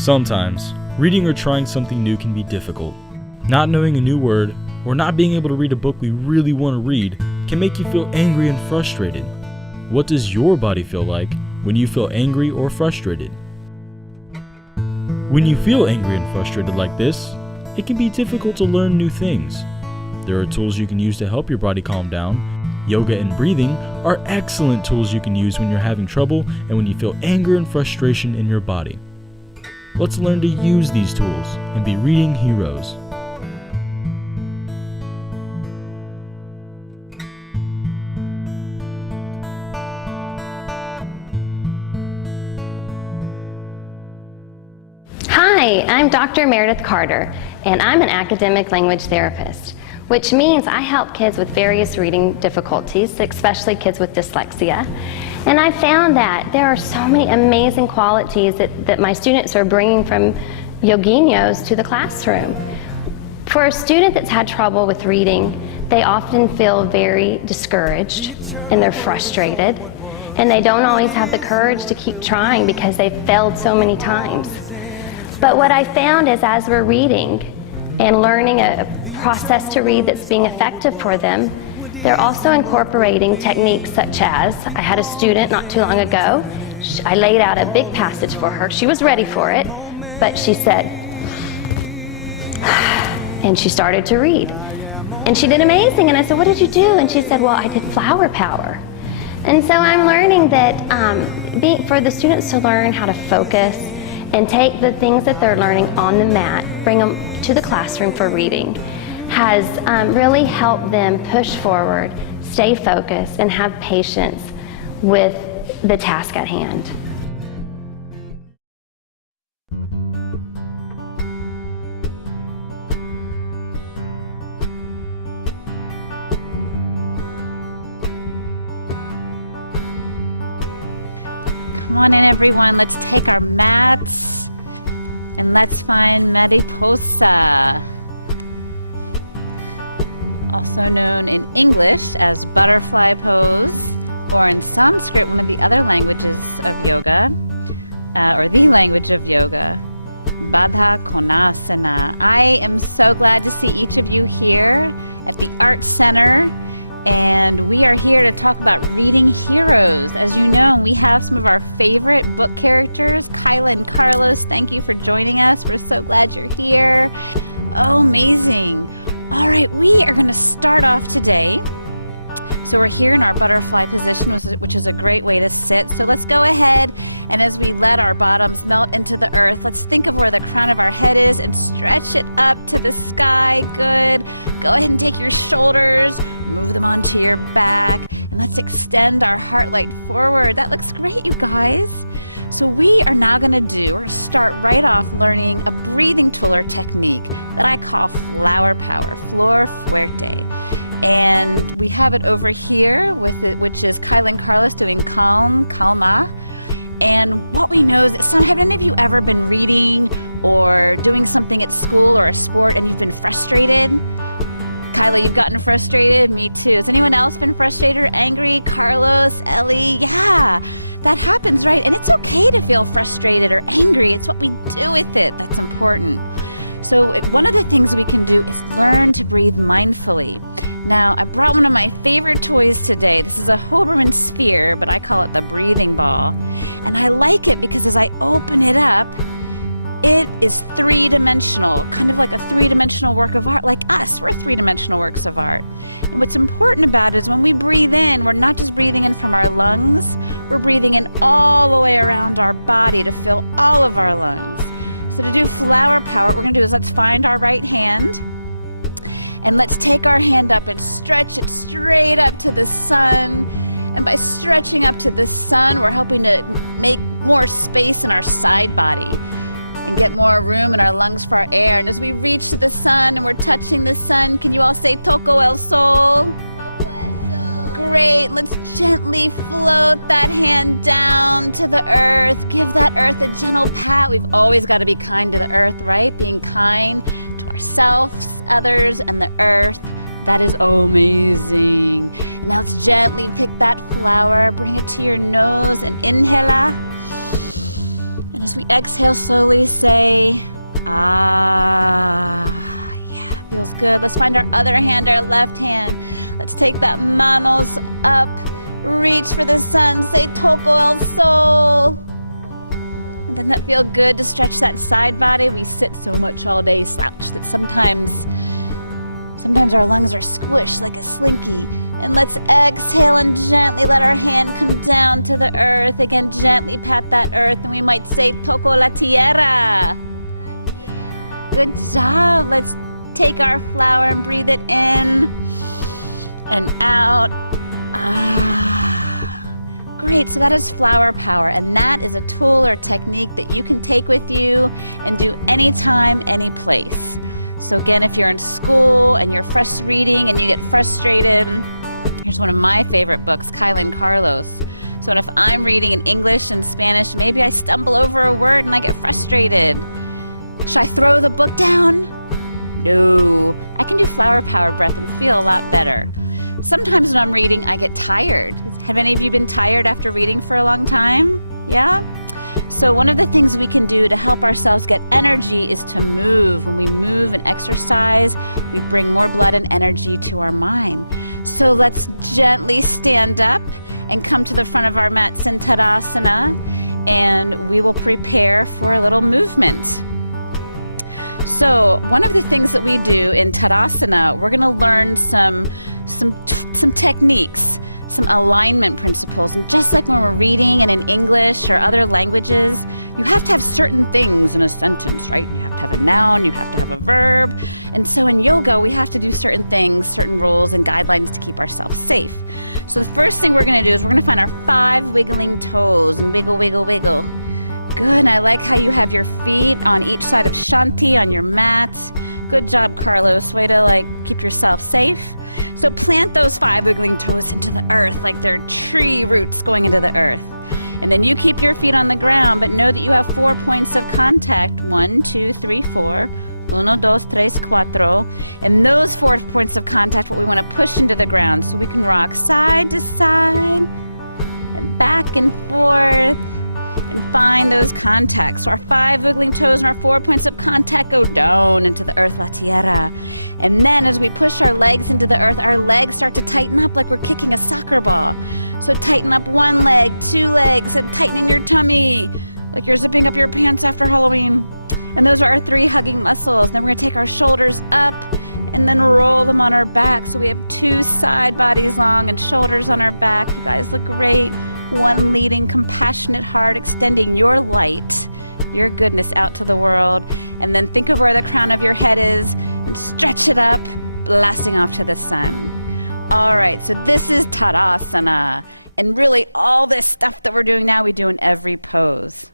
Sometimes, reading or trying something new can be difficult. Not knowing a new word or not being able to read a book we really want to read can make you feel angry and frustrated. What does your body feel like when you feel angry or frustrated? When you feel angry and frustrated like this, it can be difficult to learn new things. There are tools you can use to help your body calm down. Yoga and breathing are excellent tools you can use when you're having trouble and when you feel anger and frustration in your body. Let's learn to use these tools and be reading heroes. Hi, I'm Dr. Meredith Carter, and I'm an academic language therapist, which means I help kids with various reading difficulties, especially kids with dyslexia. And I found that there are so many amazing qualities that my students are bringing from yoginos to the classroom. For a student that's had trouble with reading, they often feel very discouraged and they're frustrated, and they don't always have the courage to keep trying because they've failed so many times. But what I found is as we're reading and learning a process to read that's being effective for them, they're also incorporating techniques such as, I had a student not too long ago, I laid out a big passage for her. She was ready for it, but she said, and she started to read. And she did amazing, and I said, what did you do? And she said, well, I did flower power. And so I'm learning that for the students to learn how to focus and take the things that they're learning on the mat, bring them to the classroom for reading, has really helped them push forward, stay focused, and have patience with the task at hand. Come on in, everyone. Let's take our mats and let's find mariposa, also known in English as butterfly pose, or in Sanskrit, one of the other languages of yoga, or the language of yoga, Baddha Konasana. I am so glad to see each of you here at the Art Center, and we are here to talk about reading heroes. As you know, we have some of our favorite book characters, Kyla and Carlos. Thank you for joining us. We're so glad you're here. Oh, amazing. All right, we are going to start off today. So we're here in our butterfly position, which is a great way to sit. So let's go ahead, and as we let our bottoms melt into the earth, let's think of where the crown of our head is and stretch it up to the sky. Good. Go ahead and take your shoulders, move them onto your back, and let's extend our heart light forward. That looks great, you guys. So we are now going to start right off learning a breathing tool or technique that I call flower power, flor fuerte. And we have it over here which is Kyla and Carlos doing calma. And what we know is that have any of you ever been reading or doing something at school or a sport and you've been frustrated? Kyla, you've gotten frustrated? Me too. Has anyone else been frustrated or angry? Carlos, Ellie? Yeah. That happens, right? And it's okay to feel frustrated or angry. It's what we do with it that's important. So one of the things we can do is learn to breathe mindfully. Now, I brought one of my favorite toys today. This is a Hoberman sphere, but I call it the breathing ball. And I like it because as I open it up, it is three-dimensional, kind of like a three-dimensional work of art, like us. We're three-dimensional works of art. And what's important about it is when we breathe in, we're not just breathing in from our lungs, we're breathing in all the way around our body to fill all of our lungs. So to do flower power, what we're going to do is let's find our right hand, and let's take our hand up and stretch it straight up to the sun. And by stretching up to the sun, we're helping to make more space in our side body and get more room in our lungs for our air. And as we reach to the sun and we're touching the sun, can you all say Toco el Sol? Great. Let's gently float that hand down to the earth. Give that earth a gentle pat. We've always got to be kind to the earth, right? Being kind to ourselves, others, and the earth. That is amazing. And now let's gently pick that flower, bring it to your nose, and inhala. And as we exhale, slowly say, ah. Yeah, feels good. Let's find our other hand, our left hand. Let's take that manos up. Reach for the sun. Say, toco el sol. And doesn't that feel good to stretch that side body? We sit so much all day, slouch, that sometimes our lungs are squished like a slinky. And let's exhale and gently let our hand come down to the earth. Again, gently pat that earth, and we might say, toco la tierra. Good job. Let's take our flower and breathe it in and out. Ah. Great, so that is flower power, and that is a tool or technique that you can take with you and do anytime, any place. So again, if you're in school and you're reading and you get frustrated, here's one of my favorite books, Kyla and Carlos. So if I'm reading in English and Spanish, maybe I stumble over a word and I get frustrated. Should I throw the book down? No. I can do flower power breath and feel a lot better. Sometimes when I'm reading, I get tired. Have any of you been tired after reading for a long time? Yeah? So one of the things we can do to help ourselves get energy is to move. When we move and exercise, we bring more blood and energy to our mind. So let's gently stand up and come to the front of our mat, Tadasana, and we will prepare for a little movement. So one of the things that we do in Tadasana, we're going to learn some techniques, some alignment principles. And just like when we're reading and in English or other languages, you have to have certain things in a sentence, right? You have to have a noun, you have to have a verb. And so in yoga, we have to do certain things, certain rules and guidelines to keep ourselves safe. So the first thing we're going to do is we're going to find our 5 wiggling toes and wiggle, wiggle, wiggle. Good, and I like how you have your feet on each side of Shanti on your mat. Good job, Carlos. Way to keep yourself safe. So plant those 5 wiggling toes into the earth like they're tree roots going into the earth. And then you keep your feet on the ground, but know that you have 4 points of contact. 1, 2, 3, 4. 1, 2, 3, 4. And those 4 points of contact, what we want to push into the ground so we can rock side to side and back and forth. And find those contacts. So our 5 wiggling toes and our 4 points of contact go down into the earth, la tierra. And then as we push our legs into the earth, our legs start to tighten up like we're kicking a soccer ball. So tighten up 1 leg, 2 legs, and tighten in your tummy, like you're zipping up your pants after Halloween. And those are our 3 hugging muscles. Then we're going to take our shoulders up and then roll them on our back. So we have 2 side bodies long and shoulders on our back. You guys look great. 1 leading, compassionate heart, extending your light, your goodness out to the world. And then think of where the crown of your head is and stretch it up, blasting off to the sun. All right, so this is Tadasana. And really all this stuff that we're doing now, we do in every pose.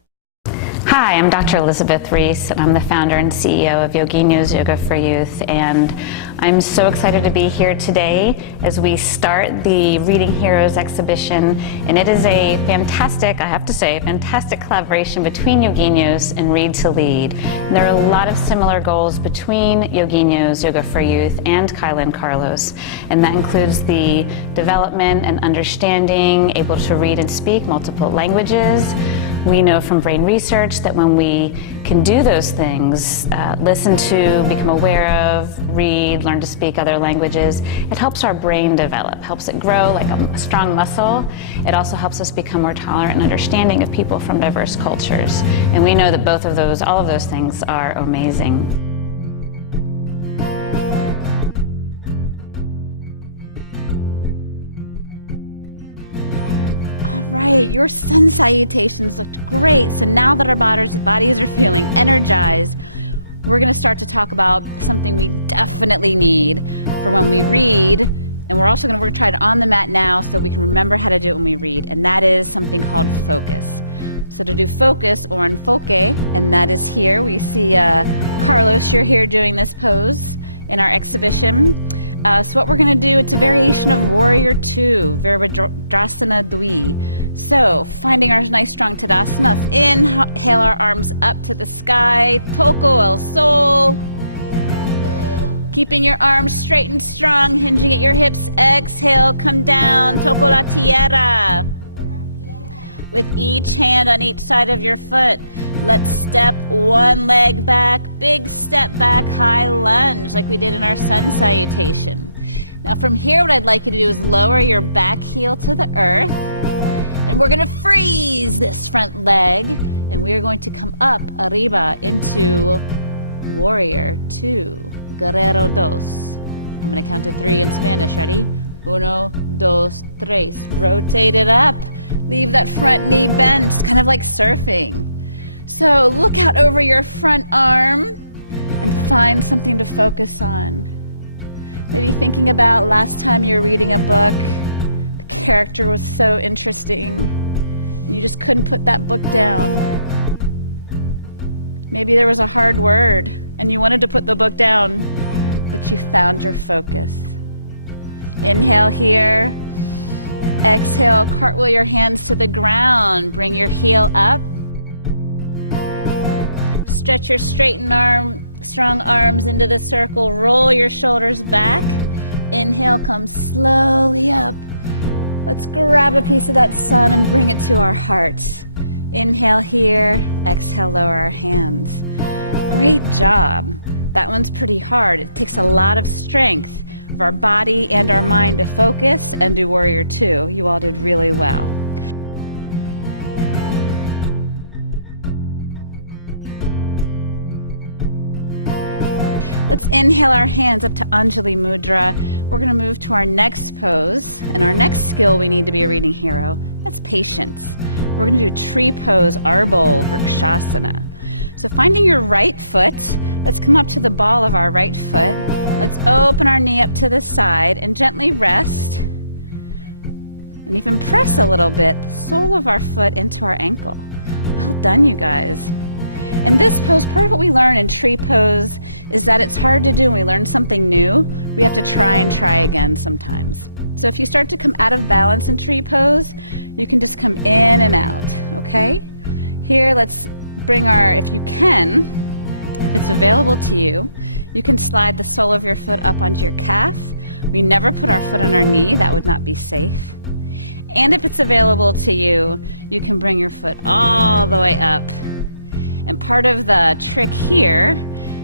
Hi, I'm Dr. Elizabeth Reese, and I'm the founder and CEO of Yogini's Yoga for Youth, and I'm so excited to be here today as we start the Reading Heroes exhibition, and it is a fantastic, I have to say, fantastic collaboration between Yogini's and Read to Lead. And there are a lot of similar goals between Yogini's Yoga for Youth and Kyla and Carlos, and that includes the development and understanding, able to read and speak multiple languages. We know from brain research that when we can do those things, listen to, become aware of, read, learn to speak other languages, it helps our brain develop, helps it grow like a strong muscle. It also helps us become more tolerant and understanding of people from diverse cultures. And we know that both of those, all of those things are amazing. Right, your sun salutations looked great. So now that our bodies are feeling energized, we're going to start to talk about something we definitely need for when we read. And we're also going to try it on the mat now so we can remember how to do it when we read. And that is something called focus. So to do focus or enfoque, and that is here. We see Carlos, you're here doing this pose in our exhibition. So what we're going to do, it's a variation of Warrior 2, Virabhadrasana Dwi. So finding our nice strong Tadasana, let's inhale our arms up to the sky, Toco el Sol. Keeping your arms straight and strong, hinging at your hips, exhale, come down, Toco la Tierra. With each hand on each side of your foot, Let's step one leg back, big step back, high lunge, like we did in our sun salutation. Now from here, what I'd like you to do is lower your back heel to the earth, and we're gonna freeze this front leg, and we are going to come up, arriba, into warrior 2, guerrero 2. I'm gonna count to 3 in Spanish, ready? 1, 2, 3. Rotate it up. Leave that front knee bent, it's kind of like surfing. So look out over your front arm and find something to focus on. Maybe thinking about last time you were reading a book, the character was so interesting, and you just couldn't put that book down. Maybe there was a hard word, and you wanted to put the book down, but you found your focus. Inhale here. Exhale, cartwheel your hands to the ground. Bring your heel up. Stretch your strong arms into the circle. Roll your shoulders back. Inhale, come slowly up. Let's grab a piece of that sun and bring it to our heart. Inhale here. Exhale, lower our hands. Great job. That one's pretty hard. It takes a lot of strength of our body and our mind to focus and do warrior 2. You all did really well. Let's inhale our hands up to Anjali Mudra. We're going to move to our next pose, and our next skill we need to be a reading hero. That's patience. We're going to do tree pose, Arbol Vrikshasana. So finding your right foot, let's come up to the ball of our right foot. Let's open our knee up to the side and gently rest. And even press a little bit, the sole of our foot into our ankle. Well done, you guys. In this pose, part of what we learn in tree pose is that it's hard to do when we learn something new. We have to try again sometimes. So if you start to come out of balance in tree pose, you can just come in and out, okay? Here, let's bring our, if you can, if it's available to you, you can slide the sole of your foot up onto your calf. We never put our foot on our knee, that would not be safe. And if it's available to you, you can bring your foot all the way up. And part of the trick here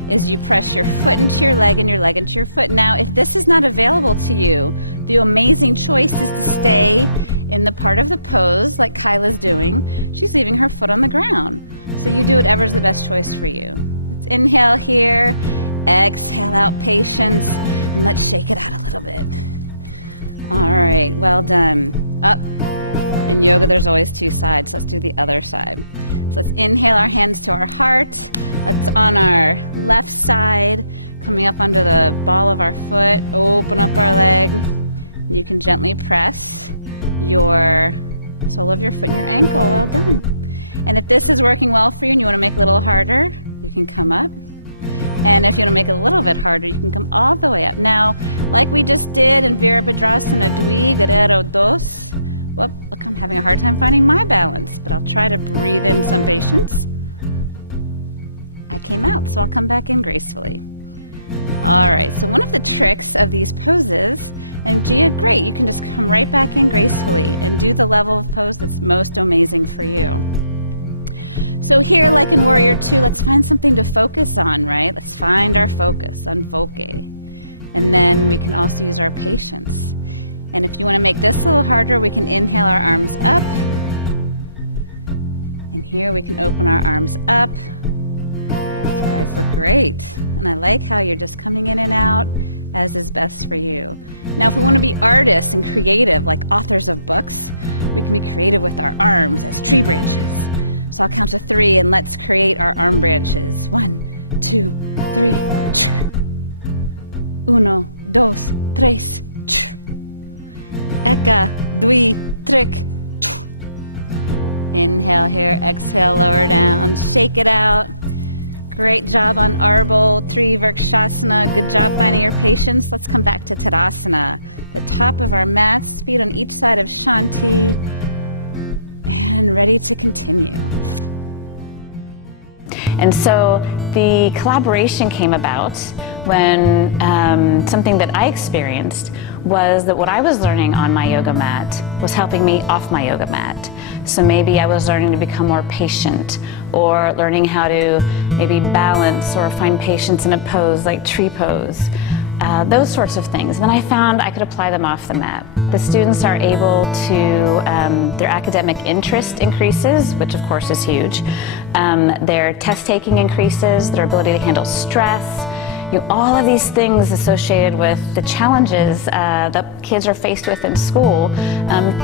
is you press your foot into your leg and your leg into your foot. Now, if this is not available to you, the amazing choice is to stay in the part of the pose like Kyla's doing. She's leaving her foot on the ground. So you do whatever's the best choice for you. Let's inhale here, exhale out patience, and let's shake it out a little bit. All right, well done. Up. In yoga, there's always 2 sides. Let's do the other side. So let's inhale our hands to our heart. Let's on our left side, coming up under the ball of our foot, open up our leg. And you can gently press your sole of your foot and your ankle. Well done. And if this is working well for you and you want to make it a little harder, you can come up. And if you want to make it a little bit harder, you can come all the way up. Now, like we just did in Virabhadrasana Dwi, Guerrero 2, well, look, I'm having a hard time finding my balance, but I'll try to breathe in some patience. I came out, so I'll come back in gracefully. All right, so one of the tricks of these poses, and Gia, great, you can just come right back in gracefully and do the level of pose that's most amazing for you. So here, like in Warrior 2, let's find something to focus on, right? Let's find our focus, enfoque. And then we can also use our patience. And if you want to make this a little harder, we can inhale our arms up. And here we can open our arms up. You guys look great. And I like how you're just coming in and out as is best for you. Now, if we want to be artists and creative, like authors of books, we can be creative with our arms as tree branches. So I'll count to 3 and let's create our arm branches. 1, 2, 3. 1, 2, 3. Eka, dwi, trick. Inhale here, exhale, lower down, shake it out. Great job on Arbol, 3 Vrikshasana. Good job finding your patience. Let's come back to Tadasana. The top of our mats, feet on each side of Shanti, and ready to continue. And so the collaboration came about when something that I experienced was that what I was learning on my yoga mat was helping me off my yoga mat. So maybe I was learning to become more patient, or learning how to maybe balance or find patience in a pose like tree pose. Those sorts of things. And then I found I could apply them off the mat. The students are able to, their academic interest increases, which of course is huge. Their test taking increases, their ability to handle stress. All of these things associated with the challenges that kids are faced with in school,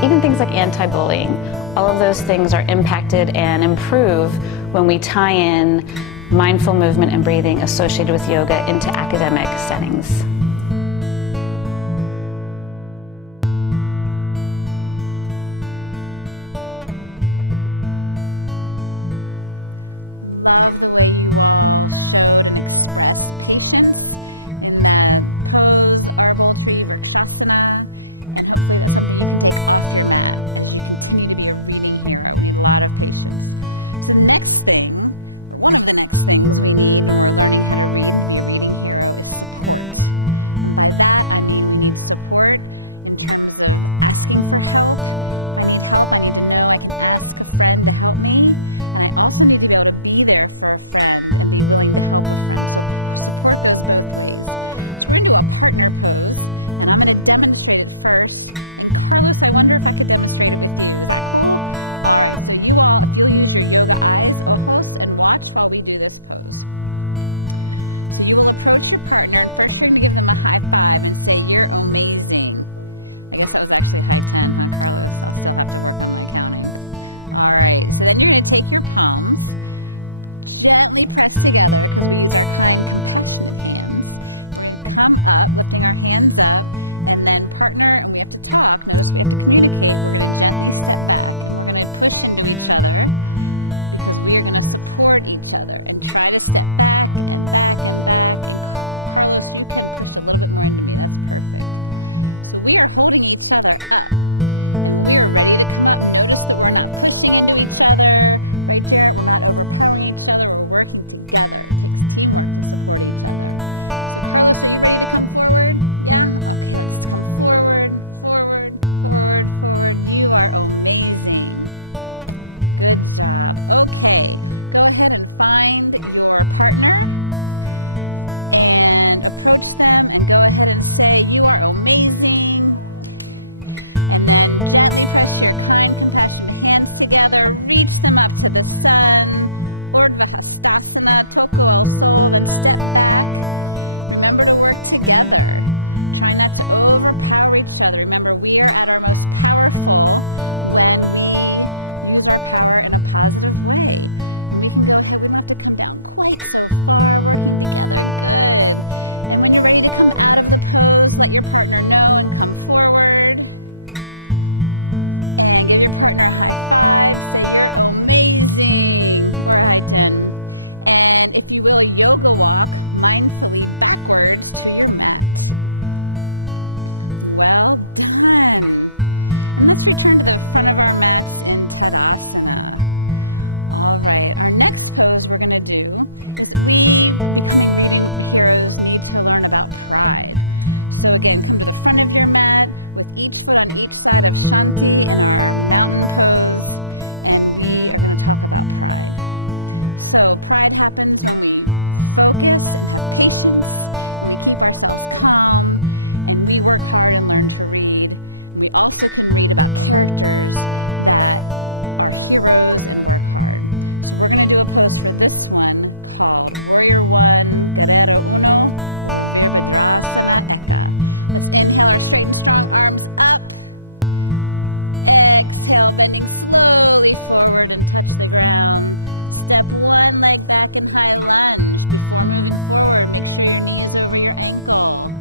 even things like anti-bullying. All of those things are impacted and improve when we tie in mindful movement and breathing associated with yoga into academic settings. Love the way you all showed and expressed patience in the pose, Arbol Tree Vrikshasana, and hopefully that's something you can take off your mat as you continue to be a reading hero. We need a lot of patience. So the next thing, or one of the next things we need when we're learning how to read and to be a reading hero, is support. And by that I mean we need support in terms of asking for help. If I need help, I need to know I can ask a friend to help me, and I also need to be able to be there for a friend and be willing to help a friend. So support goes both ways. So we're going to do a partner pose, and I'm going to demonstrate it first. And Carlos, I wonder if I could demonstrate it with you. Is that cool? All right, so you all, if you'll use your yoga eyes, ojos, and watch while we do this pose. So you will approach your partner, and first you're going to give them a high five and say, "You're amazing." I guess that was actually high 10, huh, Carlos? I'll still have to work on my counting. All right, so then you're going to take your palms, gently press together, because we use our kind, compassionate hands. We're going to come up, lifting our hands up, and then partner, and we have to talk. Notice we have to communicate. We're going to gently step back, and we're going to push into each other, because we are going to support each other and try to step back and back and back. And Carlos, you can push a little bit more into me. That's perfect. So we are holding each other up, and when we are ready to come up, notice that we're not pushing into each other, right, Jarrett? We're not overpowering each other. We're working together. It takes teamwork to support each other. So Carlos, are you ready to come forward? Yeah? Okay, let's come forward, forward, forward, forward. You are amazing. Good job. Okay, go ahead and find your partner and approach them and go ahead and say, "You are amazing." And then gently press your kind, compassionate hands together, reach them up to the sun, Urdhva Hastasana, Toko El Sol, then step back. Remember to work together. Try not to overpower each other. Remember, we are at our most powerful when we use our power in a positive way. And we can go ahead, we don't have to come down quite so far, working together, good. And when you're ready to come out of the pose, let your partner know and come forward. And give your partner a high five, say, "You're amazing," or a high 10. And if you will, yoga walk mindfully backwards to your mat. Well done. And let's return to the front of our mats in Tadasana. All right, our next pose we're going to do is we, becoming reading heroes, need to learn about pride. So again, come to the front of your mat with each foot on each side of Shanti in our mountain pose, and we are going to talk about pride. So pride happens when we focus and have patience, and we keep ourselves calm, and we work hard and learn to read. And we also can read about characters that are heroes and work hard. So we're going to do a pose for this one called Warrior 1, Guerrero Uno, or Virabhadrasana Eka. Let's inhale our straight and strong arms up. Exhale, bending slowly forward and touch the ground. Step one leg back in high lunge. Before moving forward, make sure your knee is over your ankle.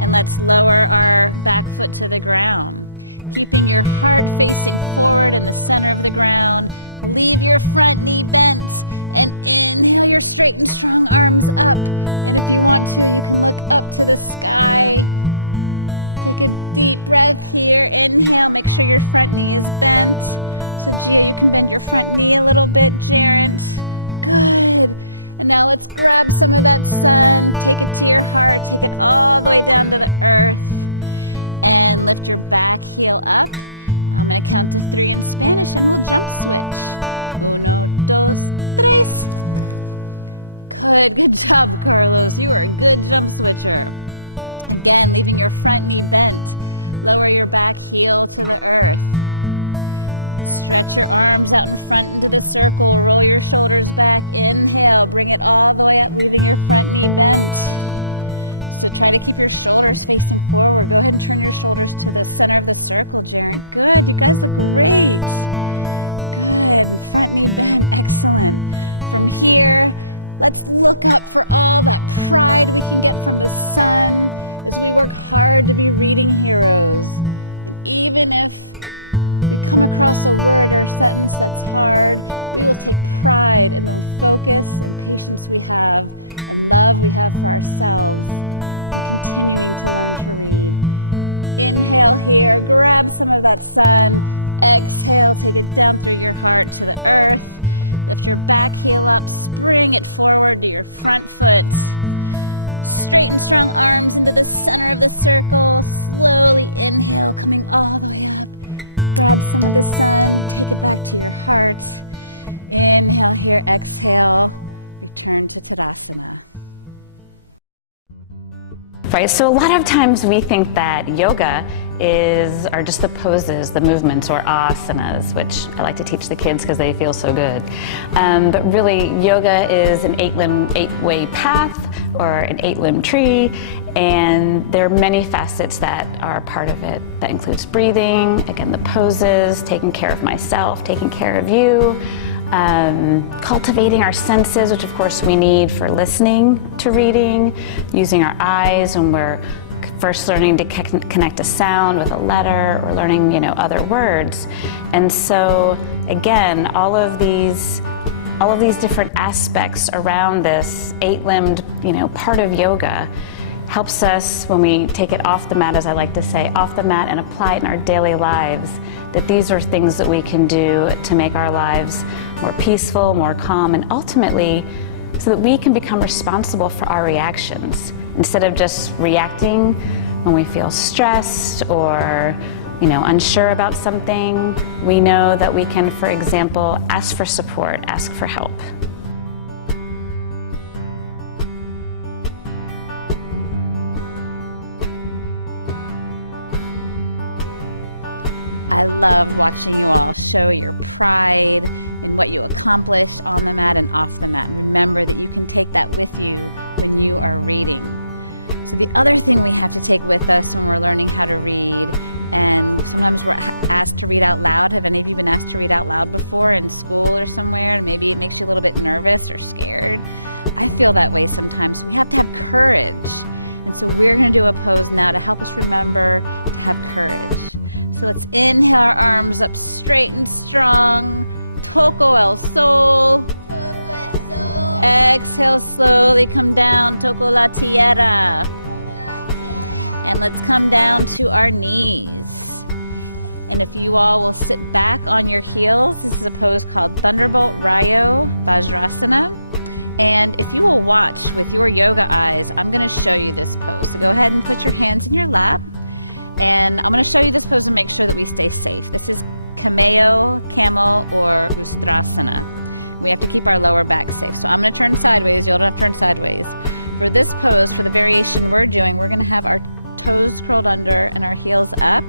And let's lower our back foot to the ground. Keeping your heart facing forward in the center of the ground. Leave your front knee bent and inhale your straight and strong arms up. And if you want to, you can look up to the sky. Take a deep breath here. Inhale, make sure your front knee is bent. So Gia, you can bend your front knee a little bit, Jarrett. Good. And now let's grab some of that sun. Take it to your heart. Take it all the way down to the earth. And lift your back heel up. I'm going to count to 3 in Spanish and we'll jump switch. 1, 2, 3. Good job, Carlos. You are a good jump switcher. Again, leaving your front knee bent. Lower your back heel to the earth. Stretch your arms out in front into the circle. Roll your shoulders back. Inhale, bring it all the way up, leaving your front knee bent. So try to keep your shoulders facing forward. Go ahead and turn your shoulders to the center of the circle, Jaren. Good, you guys look great. Good, front knee bent, excellent. From here, let's look up for all that pride we can get from the sun as we work hard to be reading heroes. And even if we come across a word or a sentence that's hard, we will take pride in the focus and patience we have and love we have for ourselves and continuing to learn to read. Inhale here, grab some of that sun. Exhale, take it down through your heart to the earth. Lift your back heel up, spring it forward to your front foot. Straighten strong arms into the center of the circle. Slowly inhale, coming all the way up. Grab some of the sun, take it back to your heart. Inhale here, exhale, return to Tadasana. Right, so a lot of times we think that yoga are just the poses, the movements, or asanas, which I like to teach the kids because they feel so good. But really, yoga is an eight-way path or an 8-limb tree, and there are many facets that are part of it. That includes breathing, again, the poses, taking care of myself, taking care of you, cultivating our senses, which of course we need for listening to reading, using our eyes when we're first learning to connect a sound with a letter or learning, other words. And so again, all of these different aspects around this 8-limbed, part of yoga helps us when we take it off the mat, as I like to say, off the mat and apply it in our daily lives, that these are things that we can do to make our lives more peaceful, more calm, and ultimately so that we can become responsible for our reactions instead of just reacting when we feel stressed or unsure about something. We know that we can, for example, ask for support, ask for help. I love watching you all show your pride in what you accomplished on the mat and off the mat. And remember that you can take that with you when you are reading. So the other thing we have to take with us when we're learning how to read, and sometimes we're asked to read out loud. Have any of you been asked to read out loud before in school or somewhere? And maybe it makes you a little bit nervous or scared. I feel that way sometimes. So we have to have courage. And so we're going to do a pose now to help us remember to have courage. So let's inhale our arms up straight and strong. Toco el sol. Exhale, slowly come down. Toco la tierra. And let's come down to our knees. And if you all will sit back on your heels, this is a pose called Thunderbolt Rayo Vajrasana. And if you will watch with your yoga eyes, I'm going to show you this pose. So go ahead and put your hands in your lap. And I'm going to show you this pose and make sure that we stay safe. This is Cameo, Camel, or Ustrasana. We have to keep our lower back safe. So I'm going to turn sideways. You all don't have to turn sideways. For this pose, for the variation we're doing, we're going to have our toes curled under and our heels up.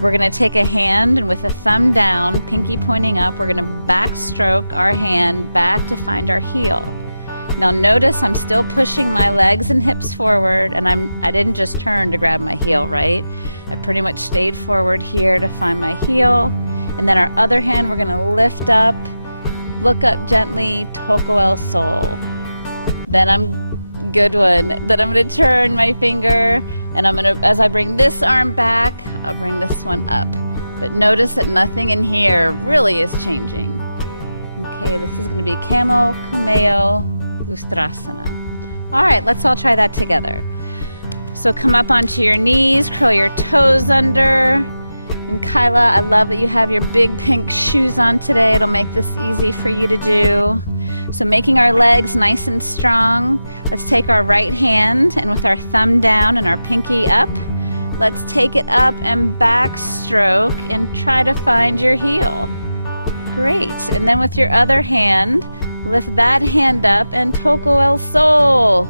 We're going to take a hand and with a thumb down, pinky pointing up, we're going to backstroke our hand back to find our heel. Now notice I'm still pushing my legs and hips forward, and I didn't just turn to grab my heel, right? I pretty much stayed forward here to find my heel. And then our other hand we're going to lift up, look up gently, Toco el sol. Then I'm going to turn my finger, and I'm going to, as I bring this arm back, I'll bring this one up. But notice that nothing in here really is changing. Okay, this is going to be Camel, Cameo, Ustrasana. All right, let's all try that together. So come up onto your knees, curl your toes under. And Kyla, I love that you have your big pink shoes on today. It'll make this easy for you to do. So making our legs nice and strong, let's take our right hand and with our thumb down and our pinky up, Let's take it up and backstroke and try to find your heel. Great. And then with your other hand, lift that hand up and toco el sol.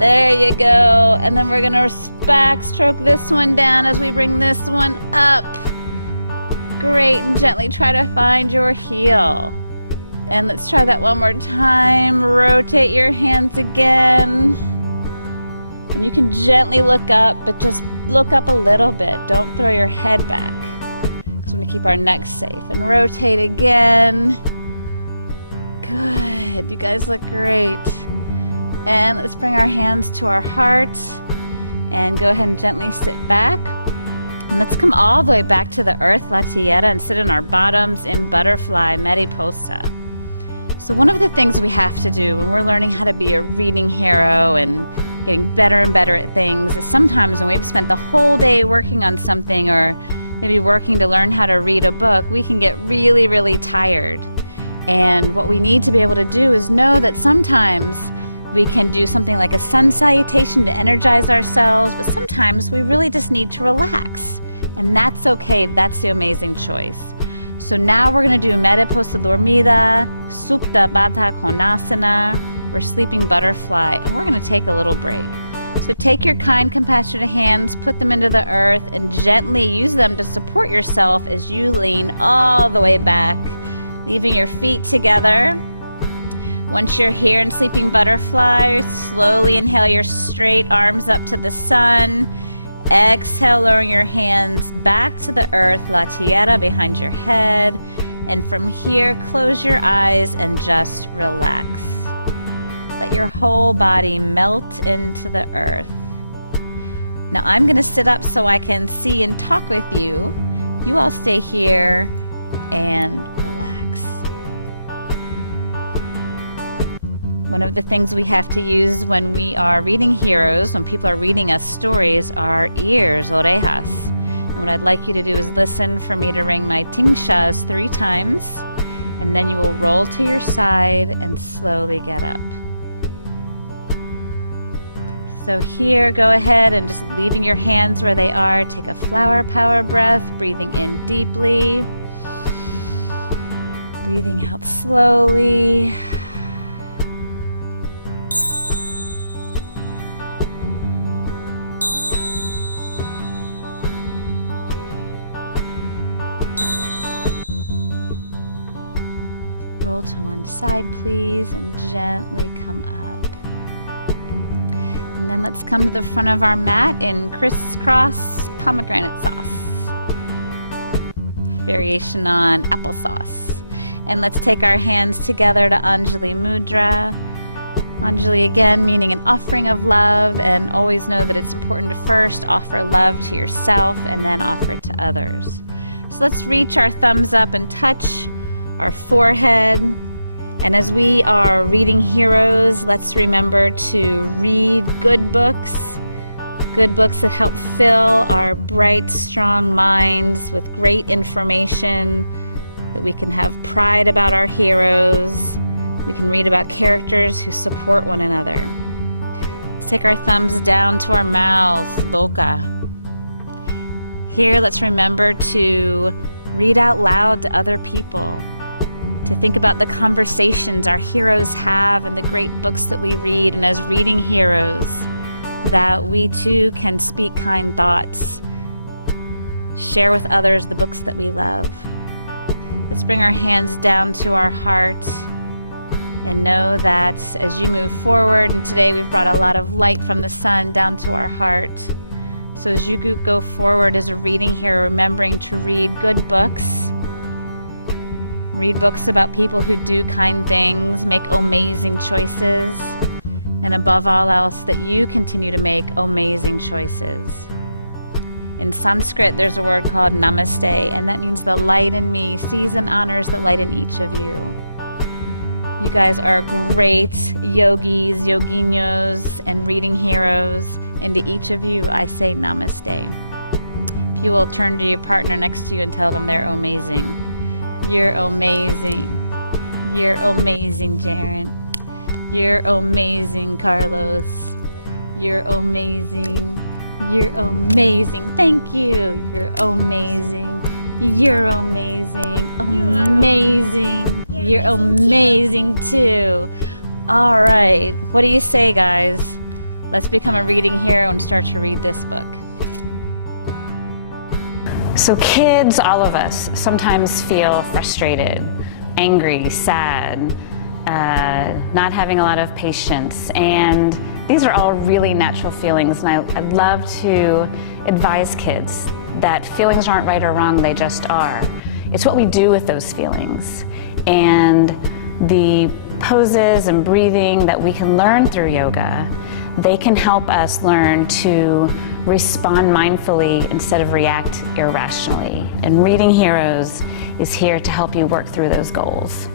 There you go. And then we're going to backstroke this one down as we bring this one up. Great. And gently try to find your heel. And let's try that one more time. Rotate your hands again. And you can gently look up, but just look up a little bit. Don't throw your head back, because we want to keep our neck safe. And rotate again. Good. You guys look great. And let's bring our hands to our heart and go ahead and gently sit back. And let's come all the way back to the earth, La Tierra, and sit in our bottoms in butterfly mariposa. So one of the things we have to do when we're learning how to be a reading hero and getting better and better at things is sometimes when we've spent the whole day working on something or maybe working to learn how to read a book, we can get really, really tired. And what we need to be able to do is know that sometimes we can do something like a sun salutation to energize ourselves, but sometimes we really just need to relax. And that's okay. That's the amazing choice. So now we're going to do Mariposa Dormida, Supta Baddha Konasana. We're sleeping butterfly, and we're going to take a little break. So take your kind, compassionate hands, put them into the earth, and gently use them to support yourself as you lean all the way back, leaving your feet together. Once you're here in sleeping butterfly, slowly inhale your straight arms up to the sun. Exhale, lowering your hands back to the earth, La Tierra behind your head. And from here, close your eyes and just relax. Let your whole body melt into the earth. Now I'm going to sit up so I can see and talk with you. You all stay here and relax. One of the things we have to use when we are reading heroes, when people are reading us stories, are ears, orejas. And what I'd like you to do is listen for me to ring my tingshas 3 times, and then you will roll to your side and slowly get up. So here, go ahead and just leaving your hands where they are. Take a flower power breath, breathing in deeply. Breathing out slowly. Roll to one side, please, and gently come up. And then let's come to the front of our mat in crisscross pomegranate sauce. Variation on applesauce. And let's take our hands together to Anjali Mudra. Anjali again meaning an offering of love, and always know that it's important to first offer love to yourself and then offer it to others. So let's reach our thumbs up and touch our forehead. And as we are reading heroes, let's remember to read good books that help fill our bright, strong minds with great information, that we can have pride about our heroes. We can read about characters who support one another. Let's take our thumbs down to our mouths, boca. Here, let's remember to read out loud to other people, to think about the conversations our heroes have and the great books that we read, and as reading heroes, that we too can speak kind thoughts, share with others the books that we love. Let's bring our hands down to our heart and know that as you move forward, and today we've brought a lot of light from the sun down to our heart. So as you go forward as a reading hero, remembering to read good books, read books about people who do kind things, make amazing choices, and above all else, that you continue to make amazing choices. In Sanskrit, there's a word called namaste, and that means the light in me sees and honors the light in each of you. You guys are great yogis, yoginos, and reading heroes, and to each of you, I say namaste. If you will turn to your partner next to you and tell them they're amazing. You're amazing. You're amazing, Jaren. You're amazing, Carlos. You're amazing. You're amazing. Thank you. You're amazing. You're amazing. Amazing. You're amazing too. All right. What do you say, guys? Let's become a reading hero and start to read this book. So kids, all of us, sometimes feel frustrated, angry, sad, not having a lot of patience, and these are all really natural feelings, and I'd love to advise kids that feelings aren't right or wrong, they just are. It's what we do with those feelings, and the poses and breathing that we can learn through yoga, they can help us learn to respond mindfully instead of react irrationally. And Reading Heroes is here to help you work through those goals.